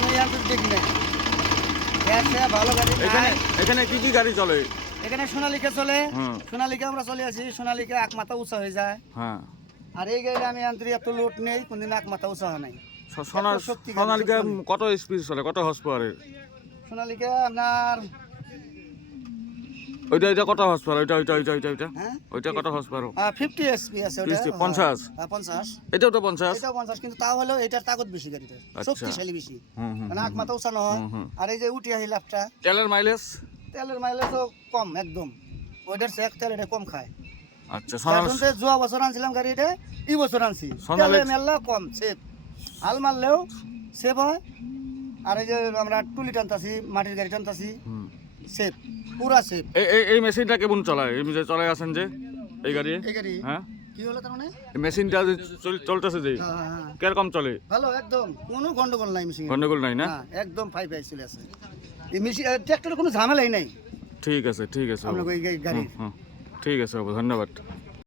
আমি ইয়ান্ত্রিক দেখি নাই ভালো গাড়ি এখানে এখানে কি কি গাড়ি চলে? এখানে সোনালিকা চলে, হুম। সোনালিকা আমরা চলে আসি, সোনালিকা এক মাথা উঁচা হয়ে যায়। হ্যাঁ, আর এই গাড়িটা আমি ইয়ান্ত্রিক এত লোড নেই, কোনদিন এক মাথা উঁচা হয় নাই। সোনালিকা কত স্পিড চলে, কত হর্স পাওয়ারের? সোনালিকা আপনার ওইটা ওইটা কত হর্স পাওয়ার? ওইটা ওইটা ওইটা ওইটা ওইটা হ্যাঁ ওইটা কত হর্স পাওয়ার? 50 এসপি আছে ওটা। 50? 50 এটাও তো 50? এটাও 50, কিন্তু তাও হলো এটার তাকত বেশি গাড়িটা, আচ্ছা। শক্তিশালী বেশি, হুম হুম মানে এক মাথা উঁচা না হয়। হুম, হুম। আর এই যে উঠি আহি লাফটা, তেলের মাইলেজ? তেলের মাইলেজও কম একদম, ওইটার চেয়ে তেল এটা কম খায়। আচ্ছা, এখন যে জুয়া বছর আনছিলাম গাড়ি, এটা এই বছর আনছি, তেলে মেলা কম, সেফ, হাল মারলেও সেফ হয়। আর এই যে আমরা টুলি টানতাছি, মাটির গাড়ি টানতাছি, সেফ, পুরা সেফ। এই মেশিনটা কেমন চলায়? এই যে চলে আসেন যে এই গাড়ি, এই গাড়ি হ্যাঁ, কি হলো তার মানে? এই মেশিনটা যে চলতেছে যে হ্যাঁ, কিরকম চলে? ভালো একদম, কোনো গন্ডগোল নাই মেশিন, গন্ডগোল নাই না? একদম ফাইভ চলে আছে। এই মেশিন ট্র্যাক্টরের কোনো ঝামেলাই নাই ঠিক আছে, ঠিক আছে আমরা বাবু। ওই গাড়ি। হুম, হুম, ঠিক আছে বাবু, ধন্যবাদ।